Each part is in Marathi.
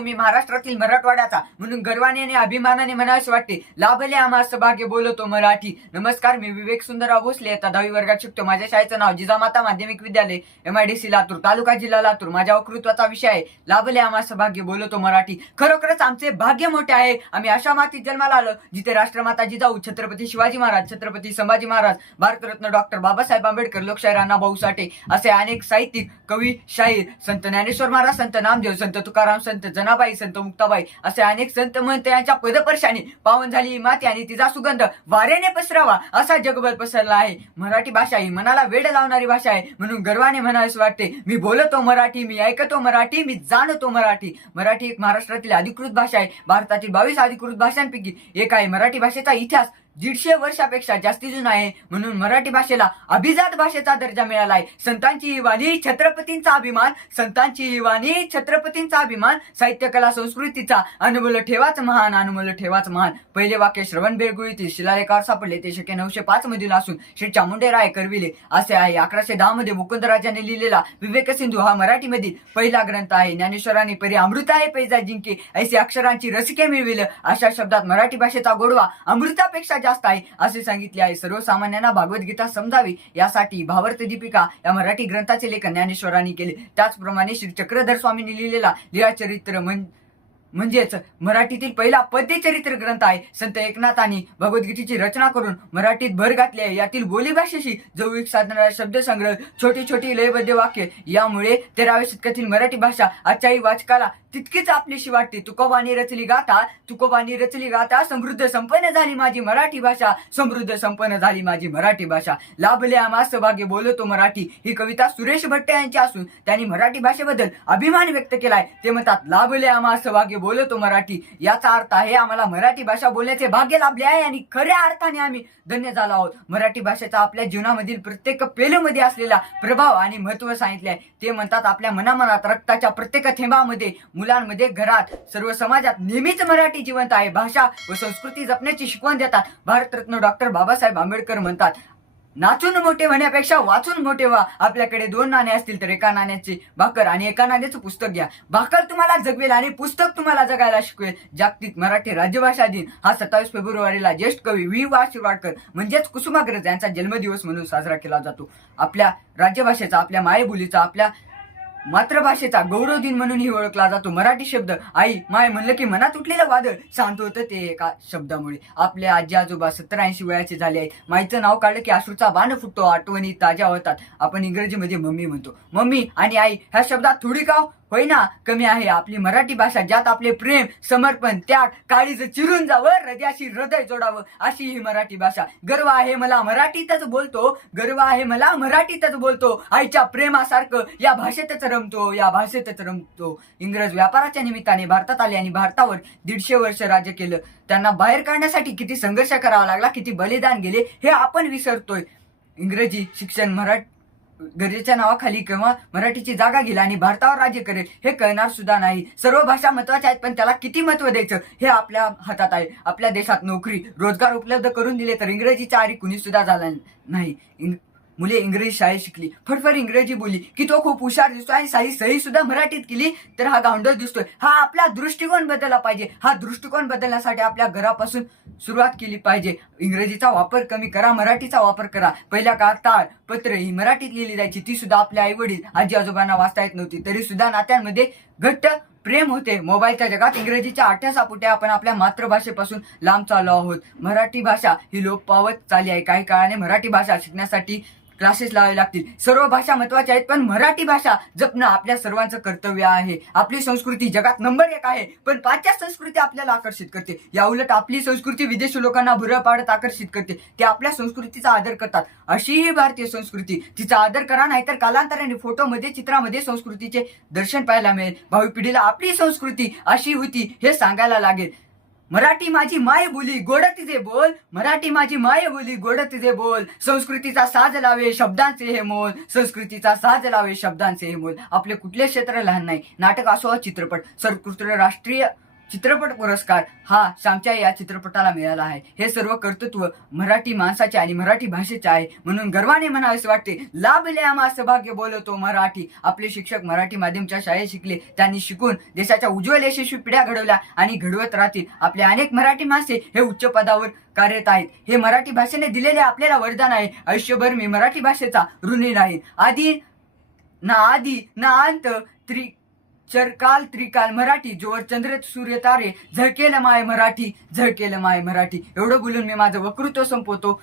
मी महाराष्ट्रातील मराठवाड्याचा. म्हणून गर्वाने आणि अभिमानाने म्हणावेसे वाटते. लाभले आम्हा सहभाग्य बोलतो मराठी. नमस्कार मी विवेक सुंदरराव भोसले. आता दहावी वर्गात शिकतो. माझ्या शाळेचं नाव जिजामाता माध्यमिक विद्यालय M I D C Latur taluka जिल्हा लातूर. माझ्या वक्तृत्वाचा विषय आहे लाभले आम्हा सहभाग्य बोलतो मराठी. खरोखरच आमचे भाग्य मोठे आहे. आम्ही अशा मातीत जन्माला आलो जिथे राष्ट्रमाता जिजाऊ छत्रपती शिवाजी महाराज छत्रपती संभाजी महाराज भारतरत्न डॉक्टर बाबासाहेब आंबेडकर लोकशाहीर अण्णाभाऊ साठे असे अनेक साहित्यिक कवी शाहीर संत ज्ञानेश्वर महाराज संत नामदेव संत तुकाराम संत जनाबाई संत मुक्ताबाई असे अनेक संत म्हणते यांच्या पदपर्शाने पावन झाली ही माती आणि तिचा सुगंध वाऱ्याने पसरावा असा जगभर पसरला आहे. मराठी भाषा ही मनाला वेड लावणारी भाषा आहे. म्हणून गर्वाने म्हणावेसे वाटते मी बोलतो मराठी मी ऐकतो मराठी मी जाणतो मराठी. मराठी एक महाराष्ट्रातील अधिकृत भाषा आहे. भारतातील बावीस अधिकृत भाषांपैकी एक आहे. मराठी भाषेचा इतिहास दीडशे वर्षापेक्षा जास्ती जुना आहे म्हणून मराठी भाषेला अभिजात भाषेचा दर्जा मिळाला आहे संतांची ही वाणी छत्रपतींचा अभिमान. संतांची ही वाणी छत्रपतींचा अभिमान. साहित्य कला संस्कृतीचा अनुभव ठेवाच महान अनुभव ठेवाच महान. पहिले वाक्य श्रवण बेळगुळीतील शिलालेखावर सापडले. ते शके नऊशे पाच मधील असून श्री चामुंडेराय करविले. असे आहे. अकराशे दहा मध्ये मुकुंदराजाने लिहिलेला विवेक सिंधू हा मराठीमधील पहिला ग्रंथ आहे. ज्ञानेश्वरांनी परी अमृत आहे पैजा जिंके ऐसे अक्षरांची रसिके मिळविलं. अशा शब्दात मराठी भाषेचा गोडवा अमृतापेक्षा जास्त आहे असे सांगितले आहे सर्वसामान्यांना भागवद्गीता समजावी यासाठी भावार्थ दीपिका या मराठी ग्रंथाचे लेखन ज्ञानेश्वरांनी केले. त्याचप्रमाणे श्री चक्रधर स्वामींनी लिहिलेला लिळाचरित्र म्हण म्हणजेच मराठीतील पहिला पद्यचरित्र ग्रंथ आहे. संत एकनाथांनी भगवद्गीतेची रचना करून मराठीत भर घातली आहे. यातील बोलीभाषेशी जवळीक साधणारा शब्दसंग्रह छोटी छोटी लयबद्ध वाक्य यामुळे तेराव्या शतकातील मराठी भाषा आजच्याही वाचकाला तितकीच आपलीशी वाटते. तुकोबानी रचली गाथा तुकोबानी रचली गाथा समृद्ध संपन्न झाली माझी मराठी भाषा समृद्ध संपन्न झाली माझी मराठी भाषा. लाभले आम्हास भाग्य बोलतो मराठी. ही कविता सुरेश भट्ट यांची असून त्यांनी मराठी भाषेबद्दल अभिमान व्यक्त केलाय. ते म्हणतात लाभले आम्हास भाग्य बोलतो मराठी. याचा अर्थ आहे आम्हाला मराठी भाषा बोलण्याचे भाग्य लाभले आहे आणि खऱ्या अर्थाने आम्ही धन्य झालो आहोत. मराठी भाषेचा आपल्या जीवनामधील प्रत्येक पेलमध्ये असलेला प्रभाव आणि महत्त्व सांगितले आहे ते म्हणतात आपल्या मनामनात रक्ताच्या प्रत्येक थेंबामध्ये मुलांमध्ये घरात सर्व समाजात नेहमीच मराठी जिवंत आहे. भाषा व संस्कृती जपण्याची शिकवण देतात. भारतरत्न डॉक्टर बाबासाहेब आंबेडकर म्हणतात नाचून मोठे होण्यापेक्षा वाचून मोठे व्हा. आपल्याकडे दोन नाणे असतील तर एका नाण्याची भाकर आणि एका नाण्याचं पुस्तक घ्या. भाकर तुम्हाला जगवेल आणि पुस्तक तुम्हाला जगायला शिकवेल. जागतिक मराठी राज्यभाषा दिन. हा सत्तावीस फेब्रुवारीला ज्येष्ठ कवी व्ही. वा. शिरवाडकर म्हणजेच कुसुमाग्रज यांचा जन्मदिवस म्हणून साजरा केला जातो. आपल्या राज्यभाषेचा आपल्या मायबोलीचा आपल्या मातृभाषेचा गौरव दिन म्हणूनही ओळखला जातो. मराठी शब्द आई माय म्हणलं की मनात उठलेलं वादळ शांत होतं ते एका शब्दामुळे. आपले आजी आजोबा सत्तर ऐंशी वयाचे झाले आहेत. माईचं नाव काढलं की अश्रूचा बाण फुटतो आठवणी ताज्या होतात. आपण इंग्रजीमध्ये मम्मी म्हणतो. मम्मी आणि आई ह्या शब्दात थोडी का हो? होय ना कमी आहे आपली मराठी भाषा ज्यात आपले प्रेम समर्पण त्याग काळीज चिरून जावं हृदयाशी हृदय जोडावं अशी ही मराठी भाषा. गर्व आहे मला मराठीतच बोलतो गर्व आहे मला मराठीतच बोलतो आईच्या प्रेमासारखं या भाषेतच रमतो या भाषेतच रमतो. इंग्रज व्यापाराच्या निमित्ताने भारतात आले आणि भारतावर दीडशे वर्ष राज्य केलं. त्यांना बाहेर काढण्यासाठी किती संघर्ष करावा लागला किती बलिदान गेले हे आपण विसरतोय. इंग्रजी शिक्षण मराठी गरजेच्या नावाखाली किंवा मराठीची जागा घेईल आणि भारतावर राज्य करेल हे कळणार सुद्धा नाही. सर्व भाषा महत्त्वाच्या आहेत पण त्याला किती महत्त्व द्यायचं हे आपल्या हातात आहे. आपल्या देशात नोकरी रोजगार उपलब्ध करून दिले तर इंग्रजीच्या आरी कुणी सुद्धा झाला नाही. मुले इंग्रजी शाळेत शिकली. फटफट इंग्रजी बोलली. की तो खूप हुशार दिसतोय आणि साई सही सुद्धा मराठीत केली तर हा गांडोळ दिसतोय. हा आपला दृष्टिकोन बदलला पाहिजे. हा दृष्टिकोन बदलण्यासाठी आपल्या घरापासून सुरुवात केली पाहिजे. इंग्रजीचा वापर कमी करा मराठीचा वापर करा. पहिल्या काळात तार पत्र ही मराठीत लिहिली जायची. ती सुद्धा आपल्या आई वडील आजी आजोबांना वाचता येत नव्हती. तरी सुद्धा नात्यांमध्ये घट्ट प्रेम होते. मोबाईलच्या जगात इंग्रजीच्या आठ्यासापुट्या आपण आपल्या मातृभाषेपासून लांब चाललो आहोत. मराठी भाषा ही लोप पावत चालली आहे. काही काळाने मराठी भाषा शिकण्यासाठी क्लासेस लावावे लागतील. सर्व भाषा महत्त्वाच्या आहेत पण मराठी भाषा जपणं आपल्या सर्वांचं कर्तव्य आहे. आपली संस्कृती जगात नंबर एक आहे पण पाश्चात्य संस्कृती आपल्याला आकर्षित करते. या उलट आपली संस्कृती विदेशी लोकांना भुरळ पाडत आकर्षित करते. ते आपल्या संस्कृतीचा आदर करतात. अशी ही भारतीय संस्कृती. तिचा आदर करा नाहीतर कालांतराने फोटोमध्ये चित्रामध्ये संस्कृतीचे दर्शन पाहायला मिळेल. भावी पिढीला आपली संस्कृती अशी होती हे सांगायला लागेल. मराठी माझी माय बोली गोड तिचे बोल. मराठी माझी माय बोली गोड तिचे बोल. संस्कृतीचा साज लावे शब्दांचे हे मोल. संस्कृतीचा साज लावे शब्दांचे हे मोल. आपले कुठले क्षेत्र लहान नाही. नाटक असो चित्रपट सर्वकृत राष्ट्रीय चित्रपट पुरस्कार हा श्यामच्या या चित्रपटाला मिळाला आहे. हे सर्व कर्तृत्व मराठी माणसाचे आणि मराठी भाषेचे आहे. म्हणून गर्वाने म्हणावेसे वाटते लाभले आम्हा सौभाग्य बोलतो मराठी. आपले शिक्षक मराठी माध्यमच्या शाळेत शिकले. त्यांनी शिकून देशाच्या उज्ज्वल यशस्वी पिढ्या घडवल्या आणि घडवत राहतील. आपले अनेक मराठी माणसे हे उच्च पदावर कार्यरत आहेत. हे मराठी भाषेने दिलेले आपल्याला वरदान आहे. आयुष्यभर मी मराठी भाषेचा ऋणी राहील आधी ना आधी ना अंत त्रि चरकाल त्रिकाल मराठी जोवर चंद्र सूर्य तारे झळकेलं माय मराठी झळकेलं माय मराठी. एवढं बोलून मी माझं वक्तृत्व संपवतो.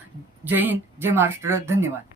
जय हिंद जय महाराष्ट्र. धन्यवाद.